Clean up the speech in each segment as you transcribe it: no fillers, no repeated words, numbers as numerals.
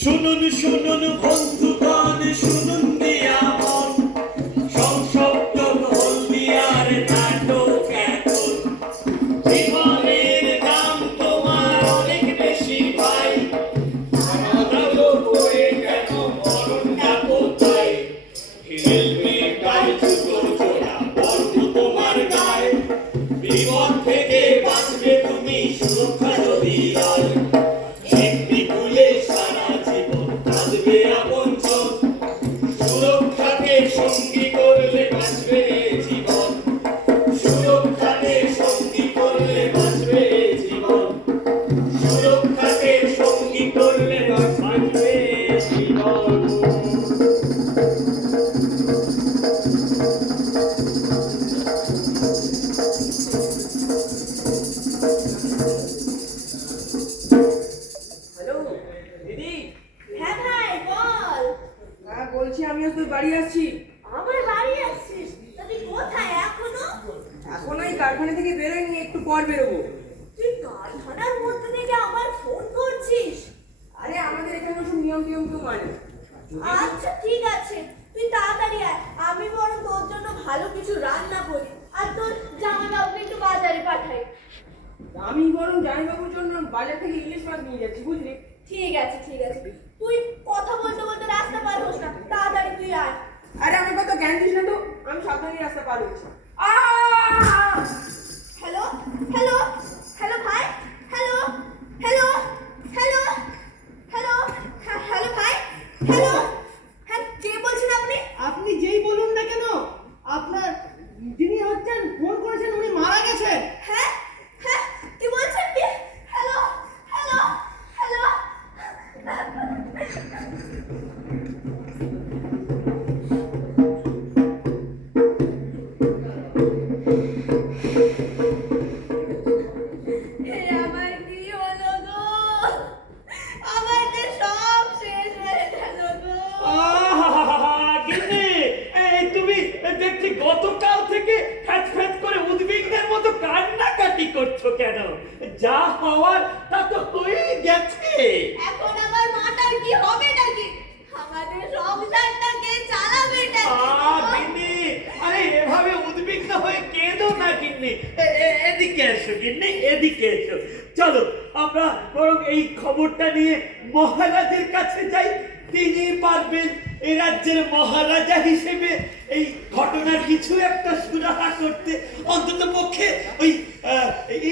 শুনুন শুনুন বন্ধুগণ, শুনুন দিয়া মন, সংসপ্ত হলদিয়ার নাটক এখন। জীবনের দাম তোমার অনেক বেশি ভাই, আমারও হয়ে কেন মরণটা কোথায়? হেলমেটার জুতো জোড়া বর্ণ তোমার গায়ে, বিপদ থেকে বাঁচবে তুমি সুরক্ষা যদি হয়। সুরক্ষাকে সঙ্গী করলে বাঁচবে জীবন, সুরক্ষাকে সঙ্গী করলে বাঁচবে জীবন, সুরক্ষাকে সঙ্গী করলে বাঁচবে জীবন। বলছি আমিও তোর বাড়ি আসছি। আমার বাড়ি আসছিস? তুই কোথায় এখনো? এখনো এই কারখানা থেকে বেরোয়নি, একটু পর বেরোবো। তুই কারখানার মধ্যে থেকে আমার ফোন করছিস? আরে আমাদের এখানে সব নিয়ম টিয়ম কেউ মানে। আচ্ছা ঠিক আছে, তুই তাড়াতাড়ি আয়, আমি বরং তোর জন্য ভালো কিছু রান্না করি আর তোর জামাইবাবুকে একটু বাজারে পাঠাই। আমি বরং জামাইবাবুর জন্য বাজার থেকে ইলিশ মাছ নিয়ে যাচ্ছি, বুঝলি? ঠিক আছে ঠিক আছে, তুই কথা বলতে বলতে রাস্তা পার হোস না, তাড়াতাড়ি তুই আয়। আরে আমার কথা জ্ঞান দিস না তো, আমি সাবধানে রাস্তা পার হচ্ছি। হ্যালো হ্যালো হ্যালো ভাই, hello hello hello hello hello ভাই, হ্যালো। হ্যাঁ, কে বলছেন আপনি? আপনি যেই বলুন না কেন, আপনার যিনি হচ্ছেন ফোন করেছেন উনি মারা গেছেন। হ্যাঁ হ্যাঁ, কি বলছেন কি? Hello hello hello. আমার কি হলো গো? আমার যে সব শেষ হয়ে গেল গো। গিন্নি, এই তুমি দেখছি গতকাল থেকে ফ্যাচ ফ্যাচ করে উদ্বিগ্নের মতো কান্নাকাটি করছো কেন? যা হওয়ার তা তো হয়ে গেছে। এখন আমার মাটার কি হবে নাকি? আমাদের সংসারটা কে চালাবে নাকি? গিন্নি, আরে এভাবে উদ্বিগ্ন হয়ে কেঁদো না গিন্নি। এদিকে এসো গিন্নি, এদিকে এসো। চলো আমরা বরং এই খবরটা নিয়ে মহারাজের কাছে যাই। তিনি পারবেন এই রাজ্যের মহারাজা হিসেবে এই ঘটনার কিছু একটা সুরাহা করতে। অন্তত পক্ষে ওই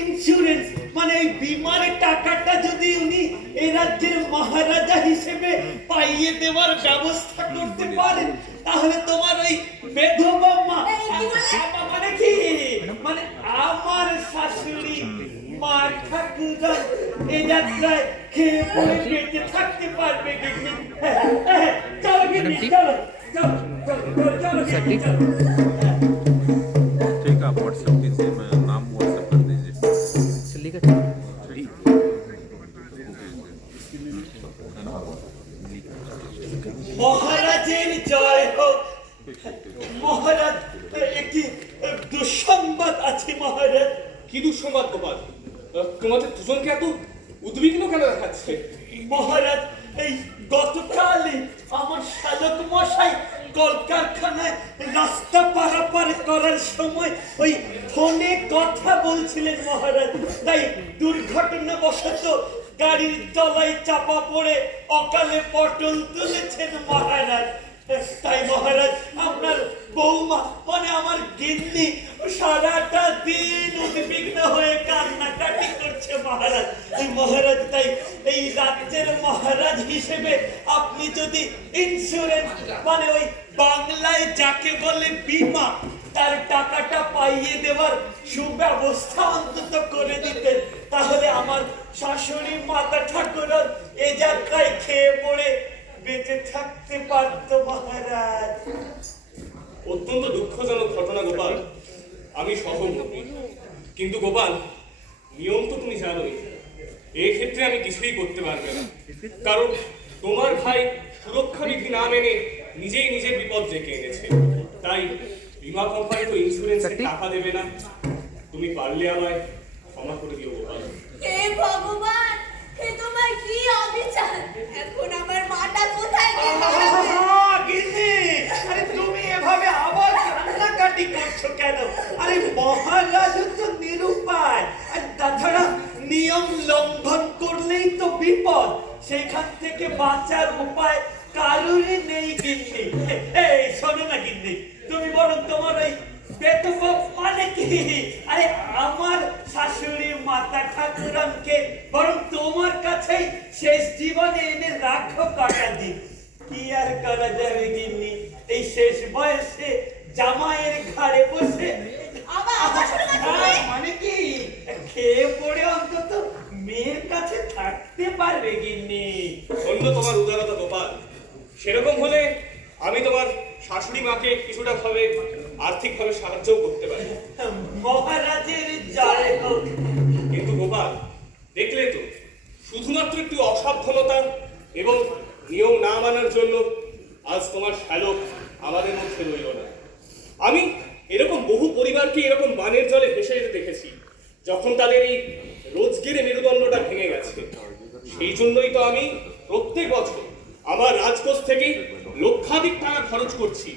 ইন্স্যুরেন্স মানে ওই বীমার টাকাটা যদি উনি এই রাজ্যের মহারাজা হিসেবে পাইয়ে দেওয়ার ব্যবস্থা করতে পারেন, তাহলে তোমার ওই বেধবা মা মানে কি মানে আমার শাশুড়ি মা ঠাকুরা এই যাত্রায় খেয়ে পড়ে বেঁচে থাকতে পারবে। গিন্নি চলো গিন্নি, চলো চলো চলো চলো গিন্নি, চলো। ठीक है, आप व्हाट्सएप कीजिए, मैं नाम व्हाट्सएप कर दीजिए। মহারাজের জয় হোক। মহারাজ, একটি দুঃসংবাদ আছে মহারাজ। কি দুঃসংবাদ গোপাল? তোমাদের দুজনকে এত উদ্বিগ্ন কেন দেখাচ্ছে? মহারাজ, এই গতকালই আমার শালক মশাই কলকারখানায় রাস্তা পারাপার করার সময় ওই ফোনে কথা বলছিলেন মহারাজ। তাই দুর্ঘটনাবশত গাড়ির তলায় চাপা পড়ে অকালে পটল তুলেছেন মহারাজ। তাই মহারাজ, আপনার বৌমা মানে আমার গিন্নি সারাটা দিন উদ্বিগ্ন হয়ে কান্নাকাটি করছে মহারাজ। মহারাজ, তাই এই রাজ্যের মহারাজ হিসেবে আপনি যদি ইন্স্যুরেন্স মানে ওই বাংলায় যাকে বলে বীমা, তার টাকাটা পাইয়ে দেওয়ার সুব্যবস্থা অন্তত করে দিতেন, তাহলে আমার শাশুড়ি মাতা ঠাকুরার এ যাত্রায় খেয়ে পড়ে বেঁচে থাকতে পারতো মহারাজ। অত্যন্ত দুঃখজনক ঘটনা গোপাল, আমি সহমর্মী। কিন্তু গোপাল, নিয়ম তো তুমি জানোই, এক্ষেত্রে আমি কিছুই করতে পারবে না। কারণ তোমার ভাই সুরক্ষা বিধি না মেনে নিজেই নিজের বিপদ ডেকে এনেছে। তাই বীমা কোম্পানি তো ইন্স্যুরেন্সের টাকা দেবে না। তুমি পারলে আমায় ক্ষমা করে দিও গোপাল। হে ভগবান, হে তোমার কি অবিচার! এখন আমার মাটা কোথায় গেল? গিন্নি, আরে তুমি এভাবে আবার কান্নাকাটি করছো কেন? আরে মহারাজ তো নিরুপায়, আর তাছাড়া নিয়ম লঙ্ঘন করলেই তো বিপদ। সেখান থেকে বাঁচার উপায় কারোরই নেই গিন্নি। এই শোনো না গিন্নি, তুমি বরং তোমার ওই বেতবক মানে কি, আরে আমার শাশুড়ি মাতা ঠাকুরনকে বরং তোমার কাছেই শেষ জীবনে এনে রাখো কটা দিন। কি আর করা যাবে গিন্নি, এই শেষ বয়সে জামাইয়ের ঘাড়ে বসে মানে কি খেয়ে পড়ে অন্তত মেয়ের কাছে থাকতে পারবে গিন্নি। অন্য তোমার উদারতা গোপাল, সেরকম হলে আমি তোমার শাশুড়ি মাকে কিছুটা ভাবে আর্থিকভাবে সাহায্যও করতে পারি। মহারাজের জয় হোক। কিন্তু গোপাল, দেখলে তো, শুধুমাত্র একটু অসাবধানতা এবং নিয়ম না মানার জন্য আজ তোমার শ্যালক আমাদের মধ্যে রইল না। আমি এরকম বহু পরিবারকে এরকম বানের জলে ভেসে যেতে দেখেছি, যখন তাদের এই রোজগেরে মেরুদণ্ডটা ভেঙে গেছে। সেই জন্যই তো আমি প্রত্যেক বছর আমার রাজকোষ থেকে লক্ষাধিক টাকা খরচ করছি,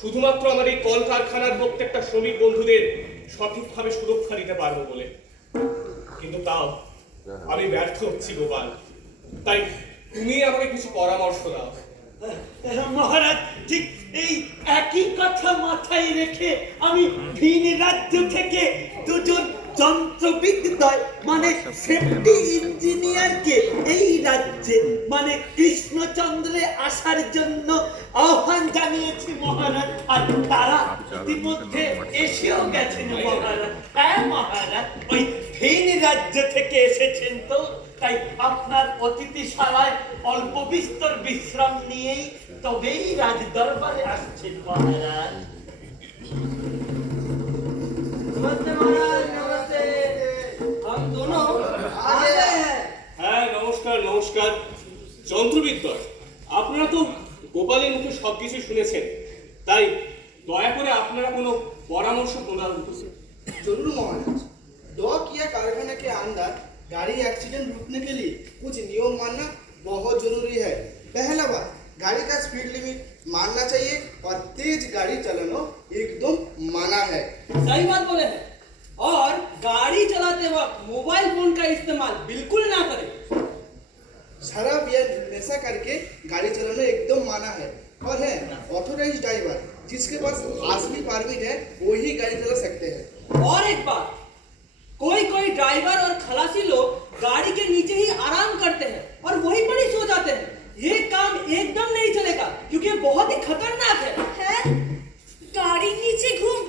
শুধুমাত্র আমার এই কলকারখানার প্রত্যেকটা শ্রমিক বন্ধুদের সঠিকভাবে সুরক্ষা দিতে পারবো বলে। কিন্তু তাও আমি ব্যর্থ হচ্ছি গোপাল। তাই তুমি আমাকে কিছু পরামর্শ দাও। মহারাজ, ঠিক এই একই কথা মাথায় রেখে আমি ভিন রাজ্য থেকে দুজন যন্ত্রবিদ্যয় মানে সেফটি ইঞ্জিনিয়ারকে এই রাজ্যে মানে কৃষ্ণচন্দ্রে আসার জন্য আহ্বান জানিয়েছি মহারাজ, আর তারা ইতিমধ্যে এসেও গেছেন মহারাজ। হ্যাঁ মহারাজ, ওই ভিন রাজ্য থেকে এসেছেন তো, তাই আপনার অতিথিশালায় অল্প বিস্তর বিশ্রাম নিয়েই তবেই রাজ দরবারে আসছেন মহারাজ। नमस्ते महाराज, नमस्ते। हम दोनों आ गए हैं। হ্যাঁ, নমস্কার নমস্কার। যন্ত্রবিদ্যয়, আপনারা তো গোপালের মুখে সবকিছু শুনেছেন, তাই দয়া করে আপনারা কোনো পরামর্শ প্রদান করুন। जरूर महाराज। डॉक या कारखाने के अंदर गाड़ी एक्सीडेंट रुकने के लिए कुछ नियम मानना बहुत जरूरी है। पहला बात, गाड़ी का स्पीड लिमिट मानना चाहिए और तेज गाड़ी चलाना एकदम मना है। सही बात बोले हैं। और गाड़ी चलाते वक्त मोबाइल फोन का इस्तेमाल बिल्कुल ना करें। शराब या नशा करके गाड़ी चलाना एकदम मना है। और है ऑथोराइज ड्राइवर, जिसके पास असली परमिट है वही गाड़ी चला सकते हैं। और एक बात, कोई कोई ड्राइवर और खलासी लोग गाड़ी के नीचे ही आराम करते हैं और वहीं पर ही सो जाते हैं। ये काम एकदम नहीं चलेगा, क्योंकि ये बहुत ही खतरनाक है। হ্যাঁ, গাড়ির নিচে ঘুম,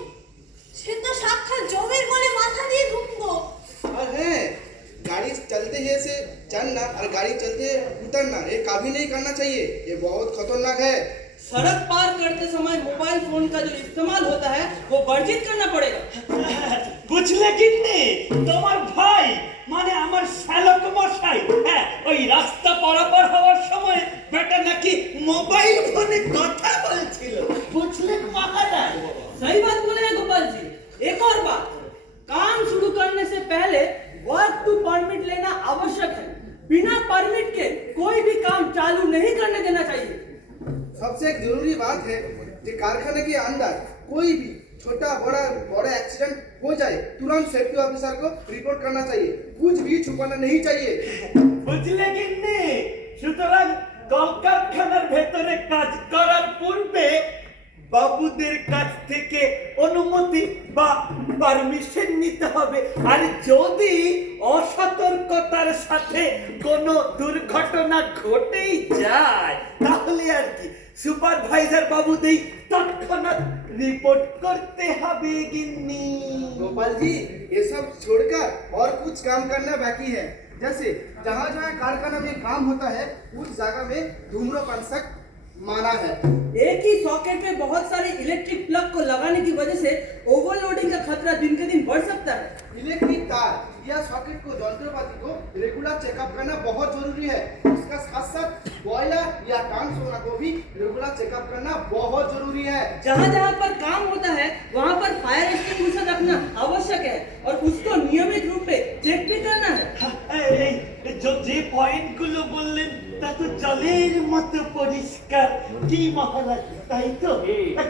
সে তো সাক্ষাৎ জমের বলে মাথা দিয়ে ঘুমবো। और है गाड़ी चलते ही से चलना और गाड़ी चलते उतरना ये कभी नहीं करना चाहिए, ये बहुत खतरनाक है। सड़क पार करते समय मोबाइल फोन का जो इस्तेमाल होता है वो वर्जित करना पड़ेगा। বুঝলে গিন্নি, তোমার ভাই মানে আমার শ্যালক মশাই, হ্যাঁ, ওই রাস্তা পারাপার হওয়ার সময় বেটা নাকি মোবাইল ফোনে কথা বলছিল। বুঝলেন মহারাজ? सही बात बोले हैं गोपाल जी। एक और बात, काम शुरू करने से पहले वर्क टू परमिट लेना आवश्यक है। बिना परमिट के कोई भी काम चालू नहीं करने देना चाहिए। सबसे एक जरूरी बात है कि कारखाने के अंदर कोई भी छोटा बड़ा एक्सीडेंट हो जाए तुरंत सेफ्टी ऑफिसर को रिपोर्ट करना चाहिए, कुछ भी छुपाना नहीं चाहिए। বুঝলে গিন্নি, সুতরাং কলকারখানার ভেতরে কাজ করার পূর্বে বাবুদের কাছ থেকে অনুমতি বা পারমিশন নিতে হবে। আর যদি অসতর্কতার সাথে কোনো দুর্ঘটনা ঘটেই যায় তাহলে আর কি সুপারভাইজার বাবুদেই তৎক্ষণাৎ রিপোর্ট করতে হবে গিন্নি। गोपाल जी, ये सब छोड़कर और कुछ काम करना बाकी है। जैसे जहाँ जहाँ कारखाना में काम होता है उस जगह में धूम्रपान सख्त माना है। एक ही सॉकेट में बहुत सारे इलेक्ट्रिक प्लग को लगाने की वजह से ओवरलोडिंग का खतरा दिन के दिन बढ़ सकता है। इलेक्ट्रिक तार या सॉकेट को यंत्रपाति को रेगुलर चेकअप करना बहुत जरूरी है। उसका साथ साथ बॉयलर या ट्रांसफार्मर को भी रेगुलर चेकअप करना बहुत जरूरी है। जहाँ जहाँ पर काम होता है वहाँ पर फायर एक्सटिंग्विशर रखना आवश्यक है और उसको नियमित रूप से चेक भी करना है। যে পয়েন্ট গুলো বললেন তা তো জলের মতো পরিষ্কার কি মহারাজ, তাই তো?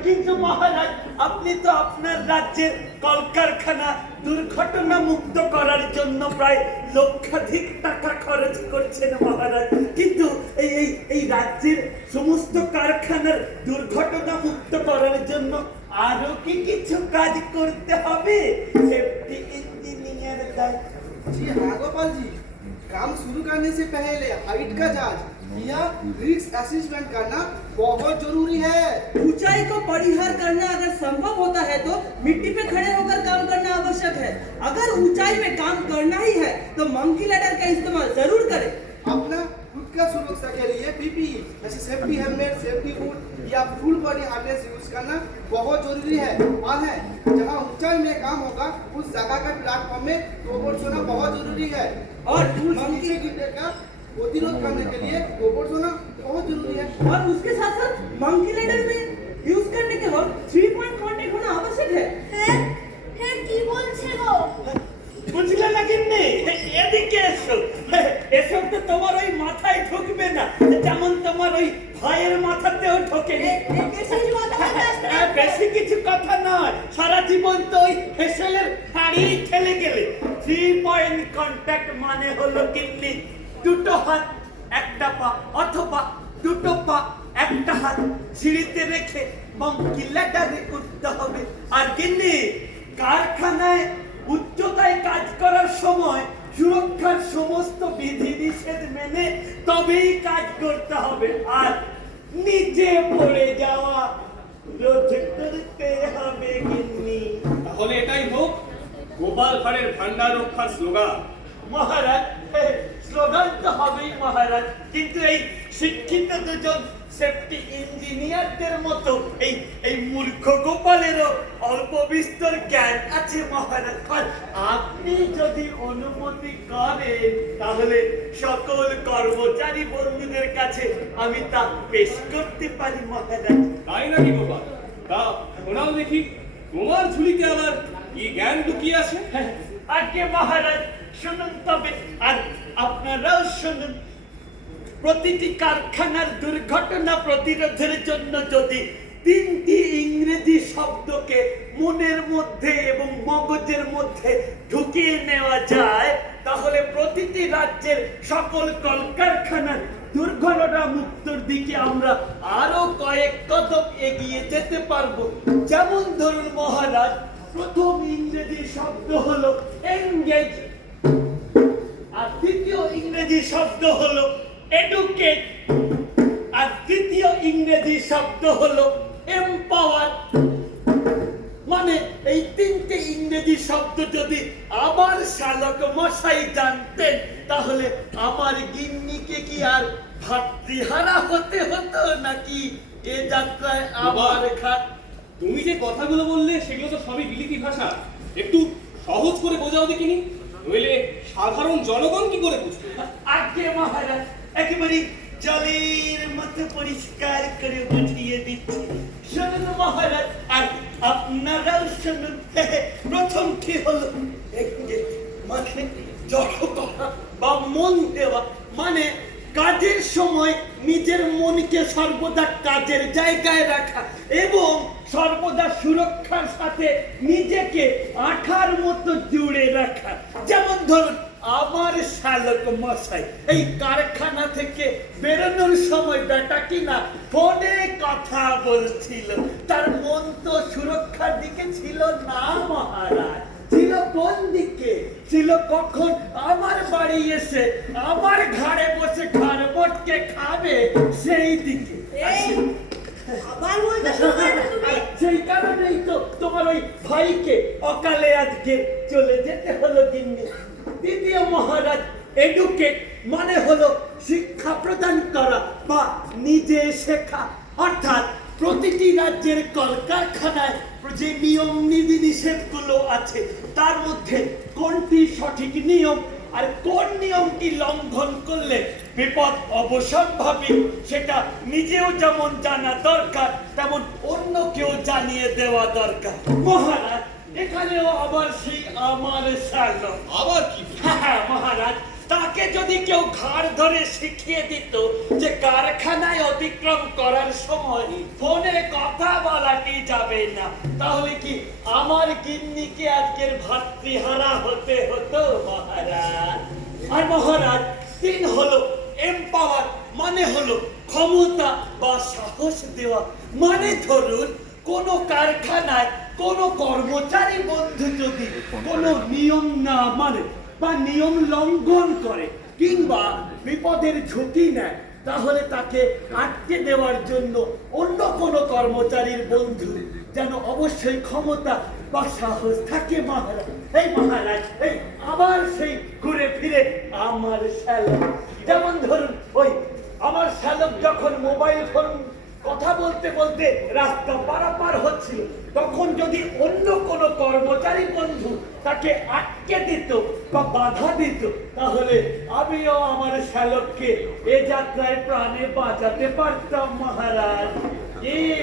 কিন্তু মহারাজ, আপনি তো আপনার রাজ্যের কলকারখানা দুর্ঘটনা মুক্ত করার জন্য প্রায় লক্ষাধিক টাকা খরচ করছেন মহারাজ, কিন্তু এই রাজ্যের সমস্ত কারখানার দুর্ঘটনা মুক্ত করার জন্য আরো কি কিছু কাজ করতে হবে? সেফটি ইঞ্জিনিয়ার দায়িত্ব। जी हाँ गोपाल जी, काम शुरू करने से पहले हाइट का जांच या रिस्क असेसमेंट करना बहुत जरूरी है। ऊंचाई को परिहार करना अगर संभव होता है तो मिट्टी पे खड़े होकर काम करना आवश्यक है। अगर ऊंचाई में काम करना ही है तो मंकी लैडर का इस्तेमाल जरूर करें। अपना खुद का सुरक्षा के लिए पीपीई जैसे सेफ्टी हेलमेट, सेफ्टी बूट या फुल बॉडी हार्नेस यूज करना बहुत जरूरी है। और है जहाँ ऊंचाई में काम होगा उस जगह का प्लेटफॉर्म में गोबर सोना बहुत जरूरी है। और नीचे गिरने का प्रतिरोध करने के लिए गोबर सोना बहुत जरूरी है। और उसके साथ साथ मंकी लैडर में यूज करने के वक्त 3 पॉइंट कांटेक्ट होना आवश्यक है। হ্যাঁ কি বলছে গো? বুঝলে না কিন্নি? এদিকে এসো। এসব তো তোমার ওই মাথায় ঢুকবে না, যেমন তোমার ওই ভাইয়ের মাথাতেও ঢোকেনি। বেশি কিছু কথা নয়, সারা জীবন তো ওই ফেসেলের হাড়ি ঠেলে গেলে। 3 পয়েন্ট কন্ট্যাক্ট মানে হলো কিন্নি দুটো হাত একটা পা অথবা দুটো পা একটা হাত সিঁড়িতে রেখে মঙ্কি ল্যাডারে উঠতে হবে। আর কিন্নি কারখানায় উচ্চতায় কাজ করার সময় সুরক্ষার সমস্ত বিধিনিষেধ মেনে তবেই কাজ করতে হবে। আর নিচে পড়ে যাওয়া রোধ করতে হবে কিন্নি। তাহলে এটাই হোক গোপাল ভাঁড়ের ভান্ডার রক্ষার স্লোগান। মহারাজ, স্লোগান তো হবেই মহারাজ, কিন্তু এই শিক্ষিত দুজন সেফটি ইঞ্জিনিয়ারদের মতো এই মূর্খ গোপালেরও অল্প বিস্তর জ্ঞান আছে মহারাজ। আর আপনি যদি অনুমতি করেন তাহলে সকল কর্মচারী বন্ধুদের কাছে আমি তা পেশ করতে পারি মহারাজ। তাই নাকি গোপাল? তা শোনাও দেখি, তোমার ঝুলিতে আবার কি জ্ঞান লুকিয়ে আছে? আগে মহারাজ শুনুন তবে, আর আপনারাও শুনুন। প্রতিটি কারখানার দুর্ঘটনা প্রতিরোধের জন্য যদি 3টি ইংরেজি শব্দকে মনের মধ্যে এবং মগজের মধ্যে ঢুকিয়ে নেওয়া যায় তাহলে প্রতিটি রাজ্যের সকল কলকারখানার দুর্ঘটনা মুক্তর দিকে আমরা আরো কয়েক কদম এগিয়ে যেতে পারবো। যেমন ধরুন মহারাজ, প্রথম ইংরেজি শব্দ হলো এনগেজ, আর দ্বিতীয় ইংরেজি শব্দ হলো এডুকেট, আর তৃতীয় ইংরেজি শব্দ হলো এম্পাওয়ার। মানে এই 3টে ইংরেজি শব্দ যদি আমার শালক মশাই জানতেন তাহলে আমার গিন্নিকে কি আর ভাতৃহারা হতে হতো নাকি এ যাত্রায় আবার ঘাট। তুমি যে কথাগুলো বললে সেগুলো তো সবই বিলিতি ভাষা, একটু সহজ করে বোঝাও দেখিনি, নইলে সাধারণ জনগণ কি করে বুঝবে? আগে মহারাজ একেবারে জলের মতো পরিষ্কার করে বুঝিয়ে দিচ্ছি। শুনুন মহারাজ, আর আপনারাও শুনুন। প্রথমটি হলো মানে জড় করা বা মন দেওয়া, মানে কাজের সময় নিজের মনকে সর্বদা কাজের জায়গায় রাখা এবং সর্বদা সুরক্ষার সাথে নিজেকে আঠার মতো জুড়ে রাখা। যেমন ধরুন আমার শালক মশাই এই কারখানা থেকে বেরোনোর সময় বেটা কিনা ফোনে কথা বলছিল, তার মন তো সুরক্ষার দিকে ছিল না মহারাজ, ছিল কোন দিকে? ছিল কখন আমার বাড়ি এসে আমার ঘাড়ে বসে ঘাড় বটকে খাবে সেই দিকে। আবার বলতে শুরু করলে তুমি? সেই কারণেই তো তোমার ওই ভাইকে অকালে আজকে চলে যেতে হলো গিন্নি। দ্বিতীয় মহারাজ, এডুকেট মানে হলো শিক্ষা প্রদান করা বা নিজে শেখা। অর্থাৎ প্রতিটি রাজ্যের কলকারখানায় যে নিয়ম নিষেধগুলো আছে তার মধ্যে কোনটি সঠিক নিয়ম আর কোন নিয়মটি লঙ্ঘন করলে বিপদ অবশ্যম্ভাবী সেটা নিজেও যেমন জানা দরকার তেমন অন্যকেও জানিয়ে দেওয়া দরকার। মহারাজ, এখানেও আবার সেই আমার শালক। আবার কি? হ্যাঁ মহারাজ, তাকে যদি কেউ ঘাড় ধরে শিখিয়ে দিত যে কারখানায় অতিক্রম করার সময় ফোনে কথা বলাটি যাবে না, তাহলে কি আমার গিন্নিকে আজকের ভাতৃহারা হতে হতো মহারাজ। আর মহারাজ, 3 হলো এম্পাওয়ার মানে হলো ক্ষমতা বা সাহস দেওয়া। মানে ধরুন কোনো কারখানায় কোনো কর্মচারী বন্ধু যদি কোনো নিয়ম না মানে বা নিয়ম লঙ্ঘন করে কিংবা বিপদের ঝুঁকি নেয়, তাহলে তাকে আটকে দেওয়ার জন্য অন্য কোনো কর্মচারীর বন্ধু যেন অবশ্যই ক্ষমতা বা সাহস থাকে মহারাজ। এই মহারাজ, এই আবার সেই ঘুরে ফিরে আমার শ্যালক। যেমন ধরুন ওই আমার শ্যালক যখন মোবাইল ফোন কথা বলতে বলতে রাস্তা পারাপার হচ্ছিল, তখন যদি অন্য কোনো কর্মচারী বন্ধু তাকে আটকে দিত বা বাধা দিত, তাহলে আমিও আমার শ্যালককে এ যাত্রায় প্রাণে বাঁচাতে পারতাম মহারাজ।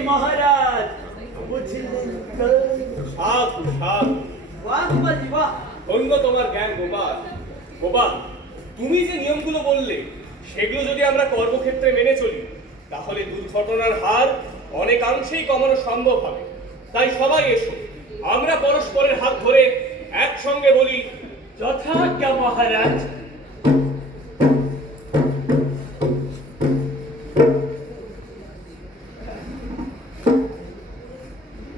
মহারাজ বুঝলেন তো? সাধু সাধু, वाह गोपाल जी वाह। ধন্য তোমার জ্ঞান গোপাল। গোপাল, তুমি যে নিয়মগুলো বললে সেগুলো যদি আমরা কর্মক্ষেত্রে মেনে চলি তাহলে দুর্ঘটনার হার অনেকাংশেই কমানো সম্ভব হবে। তাই সবাই এসো, আমরা পরস্পরের হাত ধরে একসঙ্গে বলি যথাজ্ঞা মহারাজ।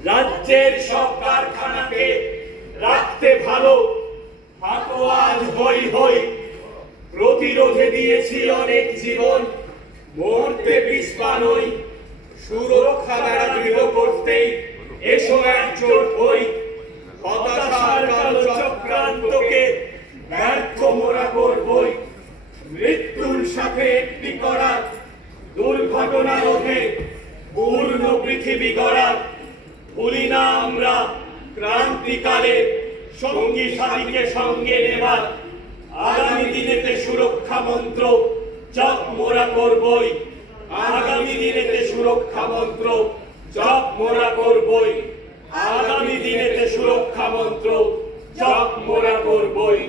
রাজ্যের সব কারখানাকে রাখতে ভালো, হাঁটো আজ হই হই। প্রতিরোধে দিয়েছি অনেক জীবন, মরতে পিছপা নই। সুরক্ষা দ্বারা দৃঢ় করতেই এসো একজোট হই। হতাশার কালো চক্রান্তকে ব্যর্থ মোরা করবই। মৃত্যুর সাথে একটি করা, দুর্ঘটনা রোধে পূর্ণ পৃথিবী গড়া। ভুলি না আমরা ক্রান্তিকালে সঙ্গী সাথীকে সঙ্গে নেবার। আগামী দিনেতে সুরক্ষা মন্ত্র জপ মোরা করবই। আগামী দিনেতে সুরক্ষা মন্ত্র জপ মোরা করবই। আগামী দিনেতে সুরক্ষা মন্ত্র জপ মোরা করবই।